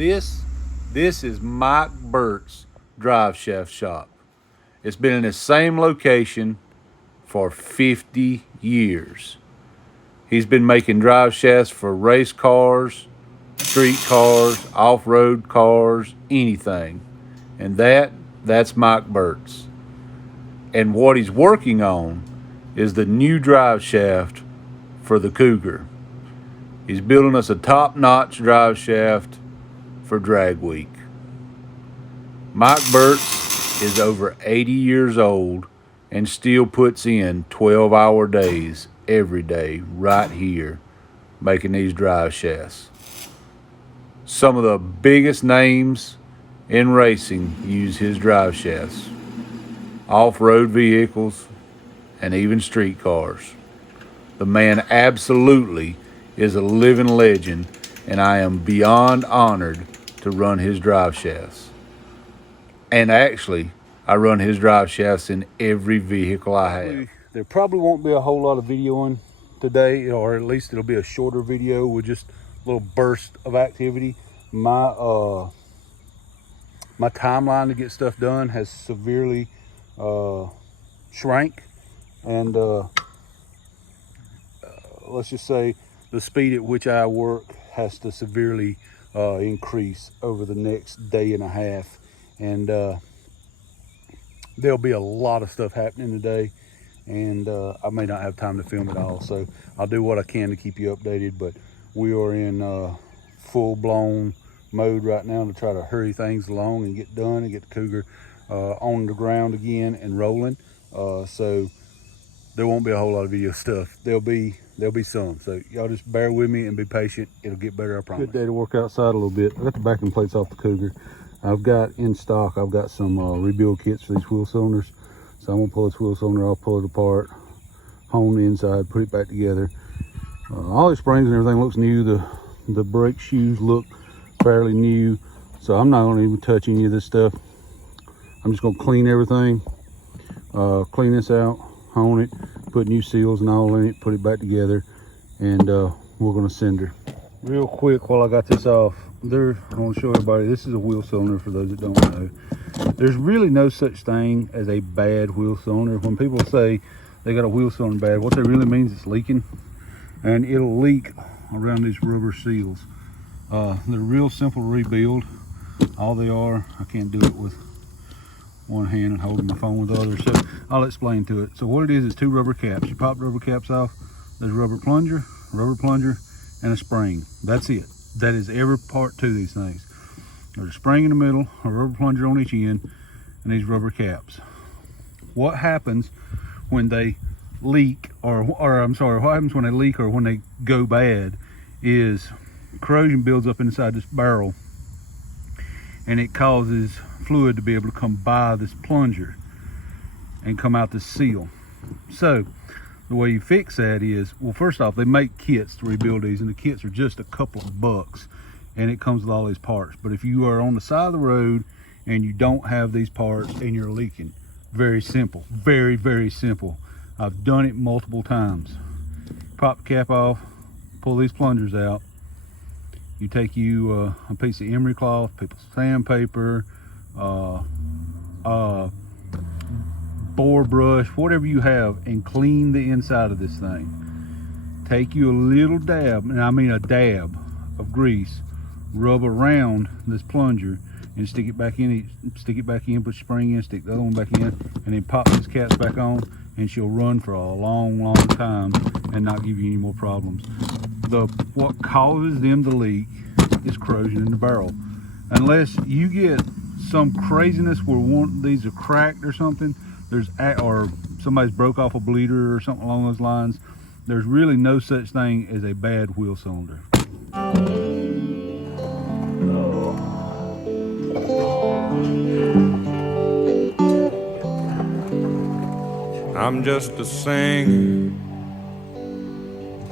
This is Mike Burt's drive shaft shop. It's been in the same location for 50 years. He's been making drive shafts for race cars, street cars, off-road cars, anything. And that's Mike Burt's. And what he's working on is the new drive shaft for the Cougar. He's building us a top-notch drive shaft for Dragweek. Mike Burt's is over 80 years old and still puts in 12-hour days every day right here making these drive shafts. Some of the biggest names in racing use his drive shafts. Off-road vehicles and even street cars. The man absolutely is a living legend, and I am beyond honored to run his drive shafts. And actually, I run his drive shafts in every vehicle I have. There probably won't be a whole lot of videoing today, or at least it'll be a shorter video with just a little burst of activity. My timeline to get stuff done has severely shrank, and let's just say the speed at which I work has to severely increase over the next day and a half. And there'll be a lot of stuff happening today, and I may not have time to film it all, so I'll do what I can to keep you updated. But we are in full-blown mode right now to try to hurry things along and get done and get the Cougar on the ground again and rolling. So there won't be a whole lot of video stuff. There'll be some, so y'all just bear with me and be patient. It'll get better, I promise. Good day to work outside a little bit. I got the backing plates off the Cougar. I've got in stock, I've got some rebuild kits for these wheel cylinders. So I'm gonna pull this wheel cylinder off, pull it apart, hone the inside, put it back together. All the springs and everything looks new. The brake shoes look fairly new. So I'm not gonna even touch any of this stuff. I'm just gonna clean everything, clean this out, hone it, put new seals and all in it, put it back together, and we're gonna send her. Real quick, while I got this off, I want to show everybody, this is a wheel cylinder for those that don't know. There's really no such thing as a bad wheel cylinder. When people say they got a wheel cylinder bad, what they really mean is it's leaking, and it'll leak around these rubber seals. They're real simple to rebuild. All they are, I can't do it with one hand and holding my phone with the other, so I'll explain to it. So what it is two rubber caps. You pop the rubber caps off, there's a rubber plunger, and a spring. That's it. That is every part to these things. There's a spring in the middle, a rubber plunger on each end, and these rubber caps. What happens when they leak, or I'm sorry, what happens when they leak or when they go bad is corrosion builds up inside this barrel, and it causes fluid to be able to come by this plunger and come out this seal. So the way you fix that is, well, first off, they make kits to rebuild these, and the kits are just a couple of bucks, and it comes with all these parts. But if you are on the side of the road and you don't have these parts and you're leaking, very simple, very, very simple. I've done it multiple times. Pop the cap off, pull these plungers out. You take a piece of emery cloth, piece of sandpaper, bore brush, whatever you have, and clean the inside of this thing. Take you a little dab, and I mean a dab of grease, rub around this plunger and stick it back in, put your spring in, stick the other one back in, and then pop this caps back on, and she'll run for a long, long time and not give you any more problems. What causes them to leak is corrosion in the barrel. Unless you get some craziness where one of these are cracked or something, or somebody's broke off a bleeder or something along those lines, there's really no such thing as a bad wheel cylinder. I'm just a singer,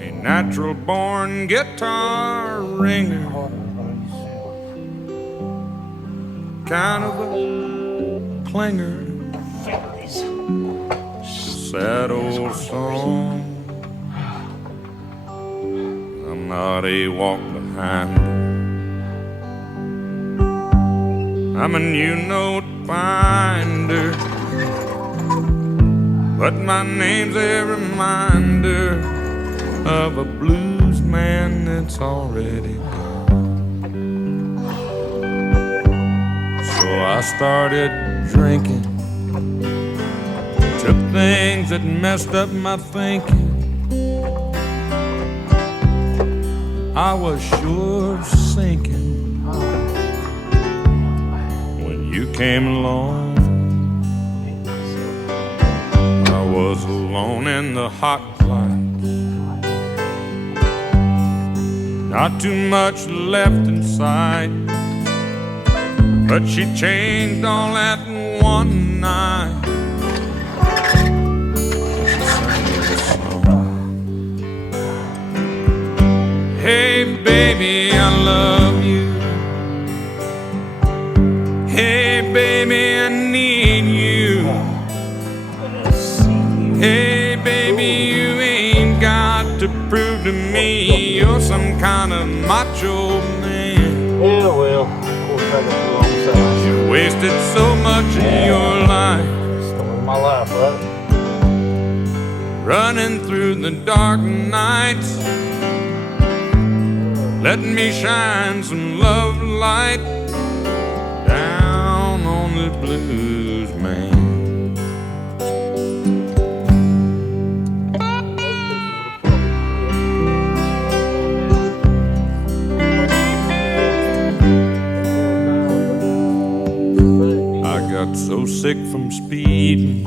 a natural born guitar ringer, kind of a clinger. Sad old song. I'm not a walk behind, I'm a new note finder, but my name's a reminder of a blues man that's already gone. So I started drinking, took things that messed up my thinking. I was sure sinking when you came along. I was alone in the hot lights, not too much left in sight, but she changed all that in one night. Hey baby, I love you. Hey baby, I need you. Hey baby, you ain't got to prove to me you're some kind of macho man. Yeah, well, of course I got the wrong side. You wasted so much of your life, Story of my life, right? running through the dark nights, letting me shine some love light down on the blues man. I got so sick from speeding,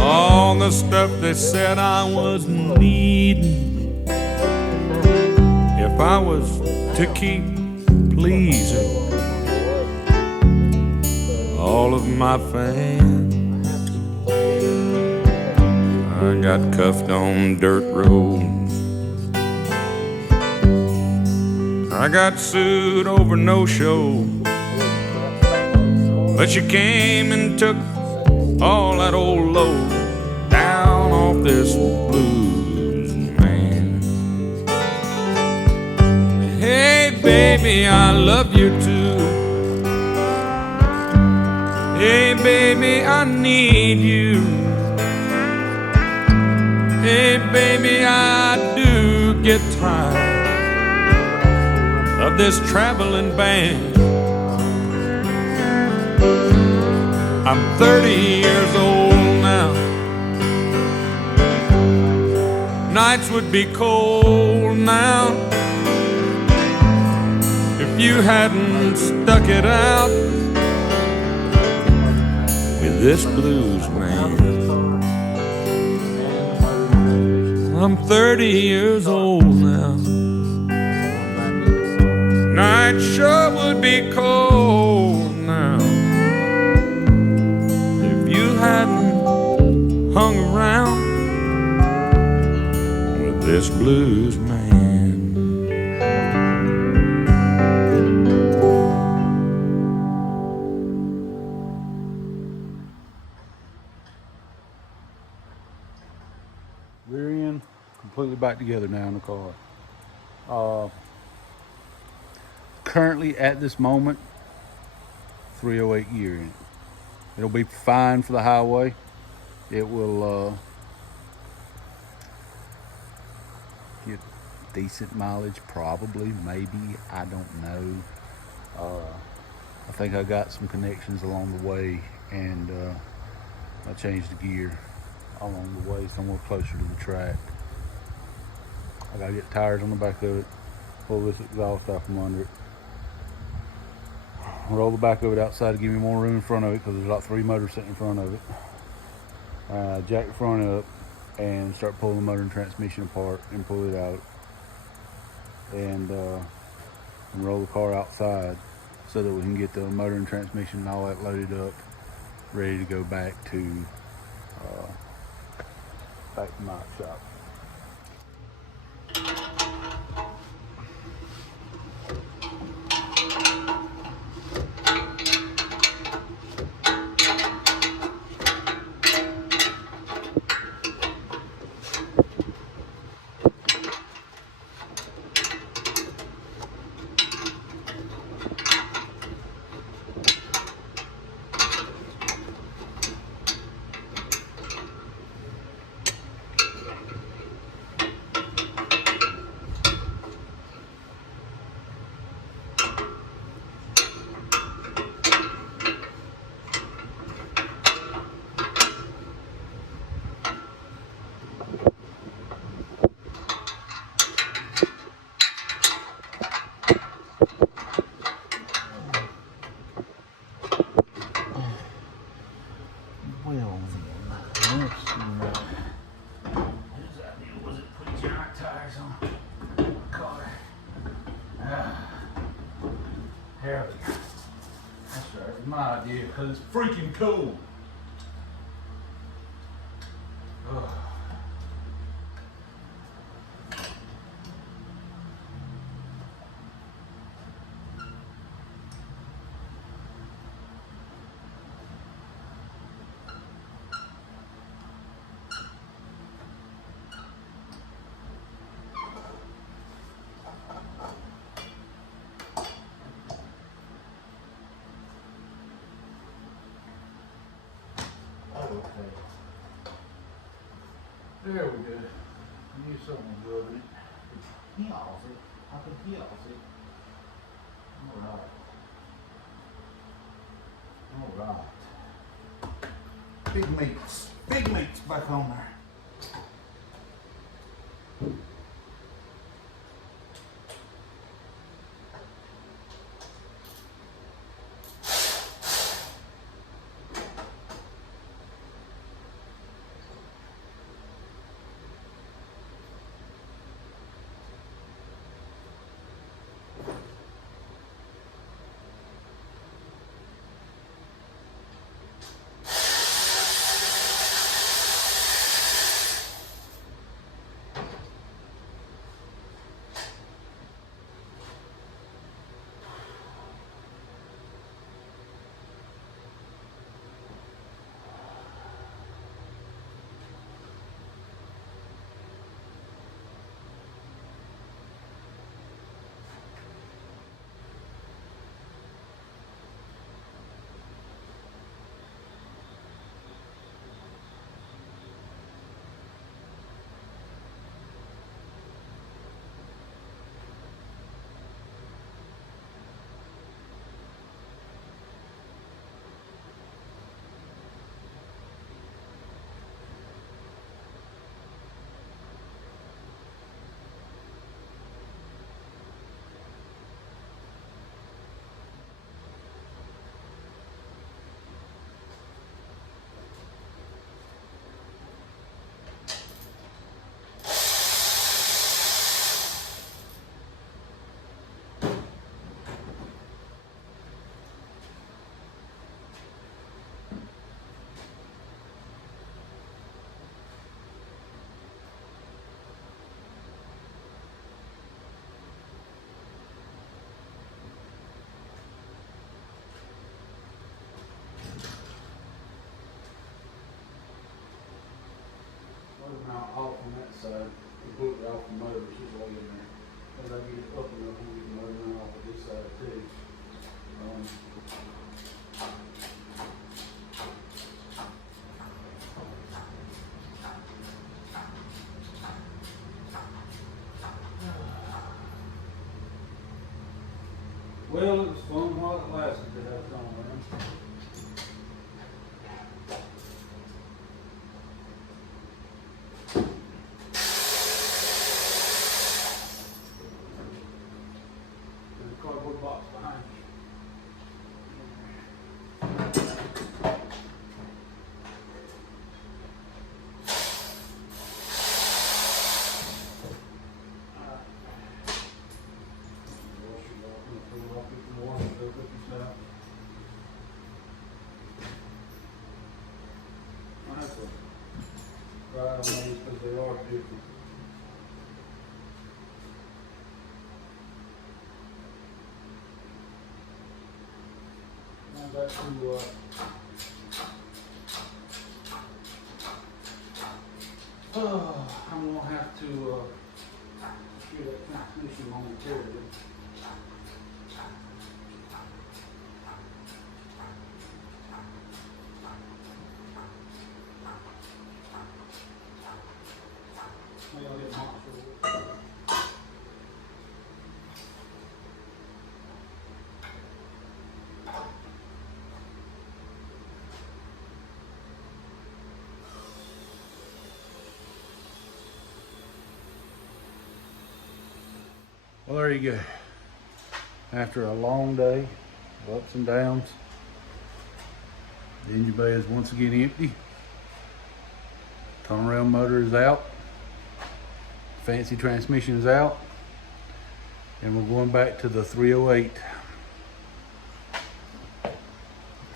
all the stuff they said I was needing. If I was to keep pleasing all of my fans, I got cuffed on dirt roads, I got sued over no-show, but you came and took all that old load down off this blues man. Hey baby, I love you too. Hey baby, I need you. Hey baby, I do get tired of this traveling band. I'm 30 years old now. Nights would be cold now if you hadn't stuck it out with this blues man. I'm 30 years old now. Night sure would be cold now if you hadn't hung around with this blues man. We're in completely back together now in the car. Currently at this moment, 308 gear in it. It'll be fine for the highway. It will get decent mileage, probably, maybe, I don't know. I think I got some connections along the way, and I changed the gear along the way somewhere closer to the track. I gotta get tires on the back of it, pull this exhaust out from under it, roll the back of it outside to give me more room in front of it, because there's like 3 motors sitting in front of it. Jack the front up and start pulling the motor and transmission apart and pull it out, and roll the car outside so that we can get the motor and transmission and all that loaded up, ready to go back to my shop. Yeah. That's right. It's my idea because it's freaking cool. Ugh. Okay. There we go. Need something rubbing it. It heals it. I can heal it. Alright. Alright. Big meats. Big meats back on there. Now off on that side, completely off the motor, she's way in there. As I get it up enough, we'll get the motor now off of this side too. Well, it was fun while it lasted to have fun, man. Cardboard box behind you. Right on these because they are different. Now back to I'm gonna have to get that transmission momentarily. Maybe I'll get a monster. Well, there you go. After a long day of ups and downs, the engine bay is once again empty. Turnaround motor is out. Fancy transmission is out. And we're going back to the 308.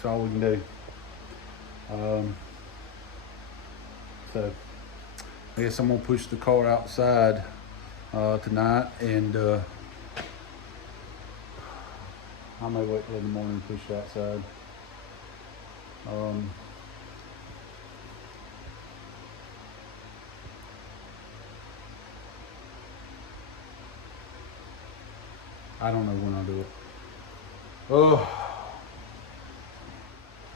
That's all we can do. So I guess I'm gonna push the car outside tonight, and I may wait till in the morning and push it outside. I don't know when I'll do it. Oh,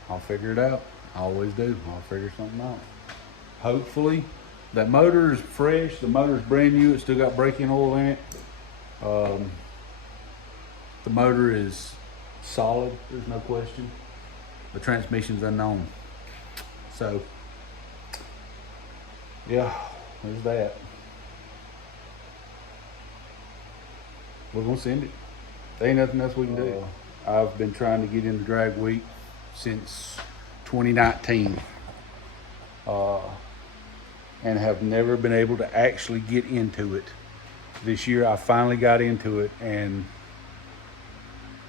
I'll figure it out. I always do. I'll figure something out. Hopefully, that motor is fresh. The motor's brand new. It's still got braking oil in it. The motor is solid. There's no question. The transmission's unknown. So, yeah, there's that. We're gonna send it. There ain't nothing else we can do. I've been trying to get into Dragweek since 2019, and have never been able to actually get into it. This year I finally got into it, and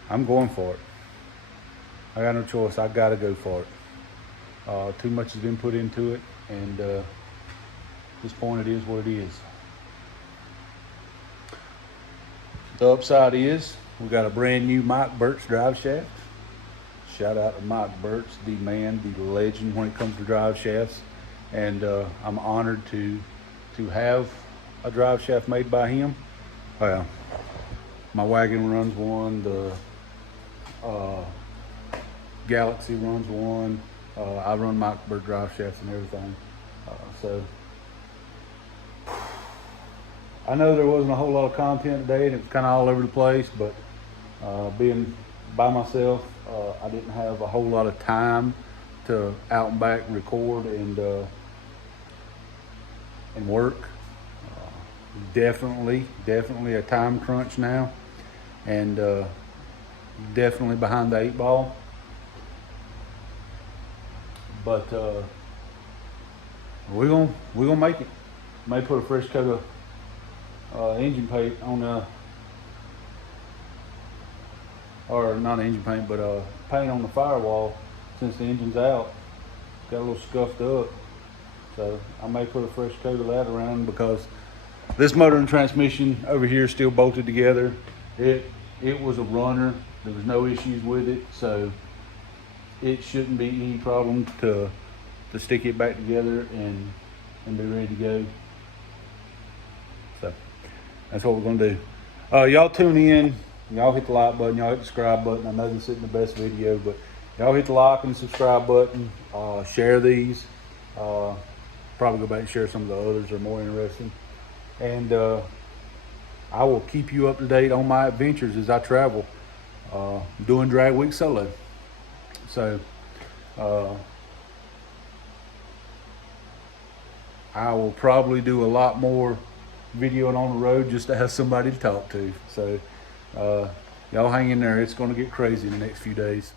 I'm going for it. I got no choice. I gotta go for it. Too much has been put into it, and at this point it is what it is. The upside is we got a brand new Mike Burt's drive shaft. Shout out to Mike Burt's, the man, the legend when it comes to drive shafts. And I'm honored to have a drive shaft made by him. Well, my wagon runs one, the Galaxy runs one. I run Mike Burt drive shafts and everything. So I know there wasn't a whole lot of content today, and it was kind of all over the place, but being by myself, I didn't have a whole lot of time to out and back and record and work. Definitely a time crunch now, and definitely behind the 8 ball. But we're gonna make it. May put a fresh coat of engine paint on or not engine paint, but paint on the firewall, since the engine's out. Got a little scuffed up, so I may put a fresh coat of that around, because this motor and transmission over here is still bolted together. It was a runner. There was no issues with it, so it shouldn't be any problem to stick it back together and be ready to go. So that's what we're gonna do. Y'all tune in. Y'all hit the like button. Y'all hit the subscribe button. I know this isn't the best video, but y'all hit the like and subscribe button. Share these. Probably go back and share some of the others that are more interesting. And I will keep you up to date on my adventures as I travel, doing Dragweek solo. So I will probably do a lot more videoing on the road just to have somebody to talk to. So y'all hang in there. It's going to get crazy in the next few days.